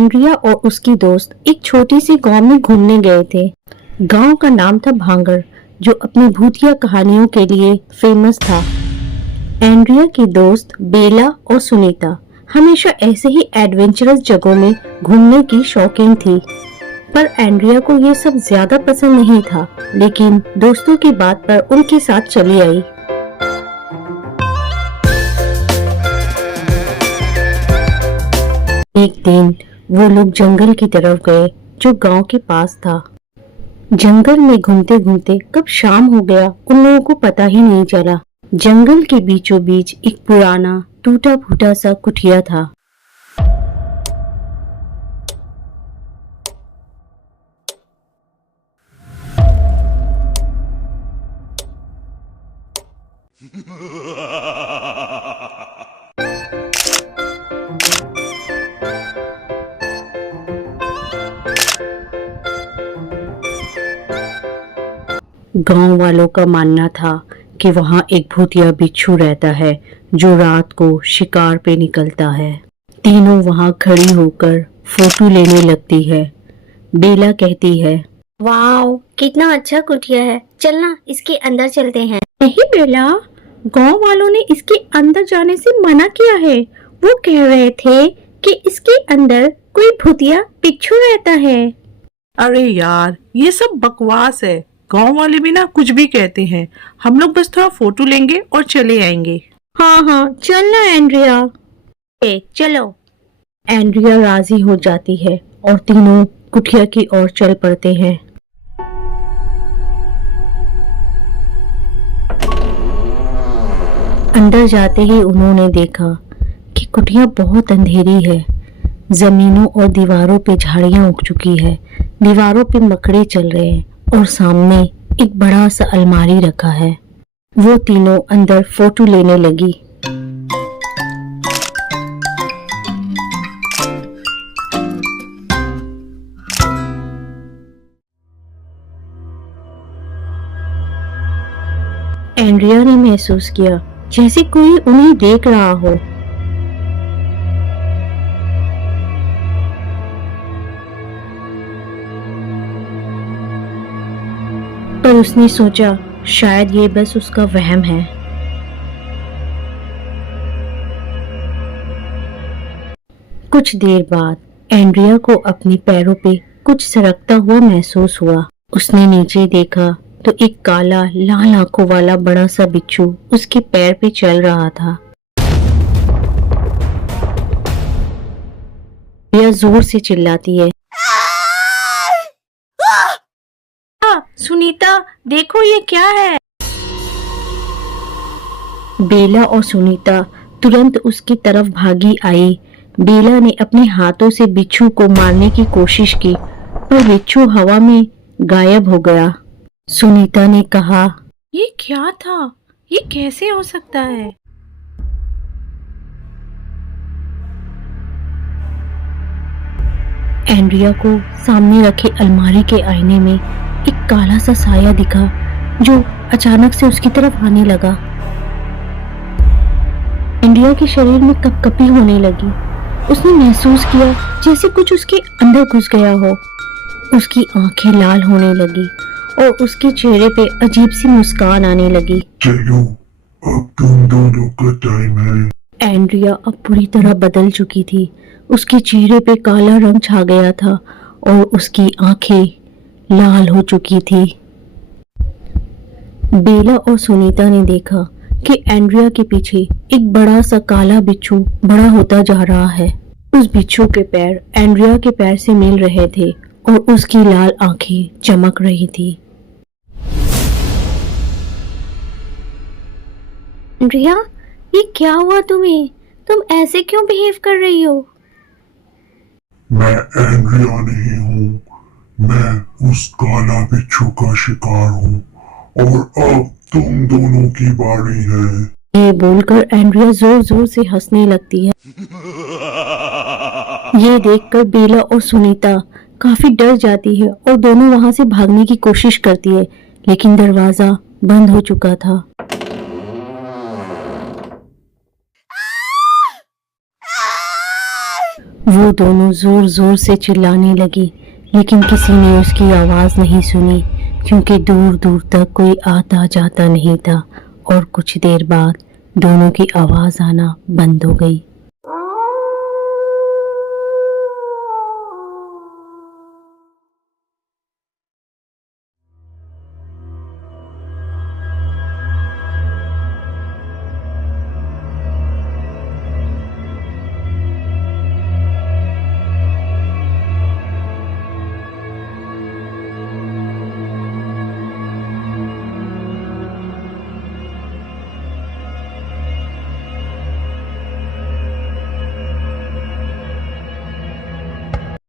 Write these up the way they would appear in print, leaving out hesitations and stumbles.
Andrea और उसकी दोस्त एक छोटी सी गांव में घूमने गए थे। गांव का नाम था भांगर, जो अपनी भूतिया कहानियों के लिए फेमस था। एंड्रिया की दोस्त बेला और सुनीता हमेशा ऐसे ही एडवेंचरस जगहों में घूमने की शौकीन थी, पर एंड्रिया को ये सब ज्यादा पसंद नहीं था, लेकिन दोस्तों की बात पर उनके साथ चली आई। एक दिन वो लोग जंगल की तरफ गए, जो गांव के पास था। जंगल में घूमते घूमते कब शाम हो गया उन लोगों को पता ही नहीं चला। जंगल के बीचों बीच एक पुराना टूटा फूटा सा कुटिया था। गांव वालों का मानना था कि वहां एक भूतिया बिच्छू रहता है, जो रात को शिकार पे निकलता है। तीनों वहां खड़ी होकर फोटो लेने लगती है। बेला कहती है, वाओ, कितना अच्छा कुटिया है, चलना इसके अंदर चलते हैं। नहीं बेला, गांव वालों ने इसके अंदर जाने से मना किया है। वो कह रहे थे कि इसके अंदर कोई भूतिया बिच्छू रहता है। अरे यार, ये सब बकवास है। गांव वाले भी ना कुछ भी कहते हैं। हम लोग बस थोड़ा फोटो लेंगे और चले आएंगे। हाँ, चलना एंड्रिया। चलो। एंड्रिया राजी हो जाती है और तीनों कुटिया की ओर चल पड़ते हैं। अंदर जाते ही उन्होंने देखा कि कुटिया बहुत अंधेरी है। जमीनों और दीवारों पे झाड़ियां उग चुकी है, दीवारों पे मकड़े चल रहे हैं और सामने एक बड़ा सा अलमारी रखा है। वो तीनों अंदर फोटो लेने लगी। एंड्रिया ने महसूस किया जैसे कोई उन्हें देख रहा हो। पर उसने सोचा शायद ये बस उसका वहम है। कुछ देर बाद एंड्रिया को अपने पैरों पे कुछ सरकता हुआ महसूस हुआ। उसने नीचे देखा तो एक काला लाल आंखों वाला बड़ा सा बिच्छू उसके पैर पे चल रहा था। एंड्रिया जोर से चिल्लाती है, सुनीता, देखो ये क्या है। बेला और सुनीता तुरंत उसकी तरफ भागी आई। बेला ने अपने हाथों से बिच्छू को मारने की कोशिश की, पर बिच्छू हवा में गायब हो गया। सुनीता ने कहा, ये क्या था? ये कैसे हो सकता है? एंड्रिया को सामने रखे अलमारी के आईने में एक काला सा साया दिखा, जो अचानक से उसकी तरफ आने लगा। एंड्रिया के शरीर में कपकपी होने लगी। उसने महसूस किया जैसे कुछ उसके अंदर घुस गया हो। उसकी आंखें लाल होने लगी और उसके चेहरे पे अजीब सी मुस्कान आने लगी। चलो, अब तुम दोनों का टाइम है। एंड्रिया अब पूरी तरह बदल चुकी थी। उसके चेहरे पे काला रंग छा गया था और उसकी आंखें लाल हो चुकी थी। बेला और सुनीता ने देखा कि एंड्रिया के पीछे एक बड़ा सा काला बिच्छू बड़ा होता जा रहा है। उस बिच्छू के पैर एंड्रिया के पैर से मिल रहे थे और उसकी लाल आंखें चमक रही थी। एंड्रिया, ये क्या हुआ तुम्हें? तुम ऐसे क्यों बिहेव कर रही हो? मैं एंड्रिया नहीं हूँ, मैं उस काला बिच्छू का शिकार हूँ और अब तुम दोनों की बारी है। ये बोलकर एंड्रिया जोर जोर से हंसने लगती है। ये देखकर बेला और सुनीता काफी डर जाती है और दोनों वहां से भागने की कोशिश करती है, लेकिन दरवाजा बंद हो चुका था। वो दोनों जोर जोर से चिल्लाने लगी, लेकिन किसी ने उसकी आवाज नहीं सुनी क्योंकि दूर दूर तक कोई आता जाता नहीं था। और कुछ देर बाद दोनों की आवाज आना बंद हो गई।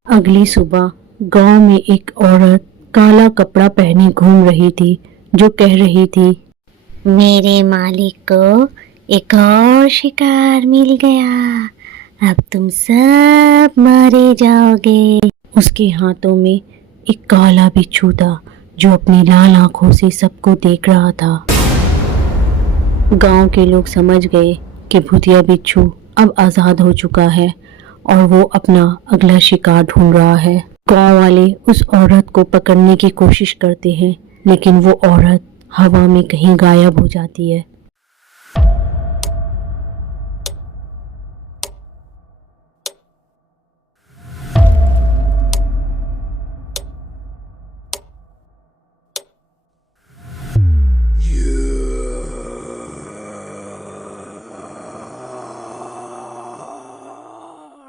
अगली सुबह गांव में एक औरत काला कपड़ा पहने घूम रही थी, जो कह रही थी, मेरे मालिक को एक और शिकार मिल गया, अब तुम सब मारे जाओगे। उसके हाथों में एक काला बिच्छू था जो अपनी लाल आंखों से सबको देख रहा था। गांव के लोग समझ गए कि भूतिया बिच्छू अब आजाद हो चुका है और वो अपना अगला शिकार ढूंढ रहा है। गांव वाले उस औरत को पकड़ने की कोशिश करते हैं, लेकिन वो औरत हवा में कहीं गायब हो जाती है।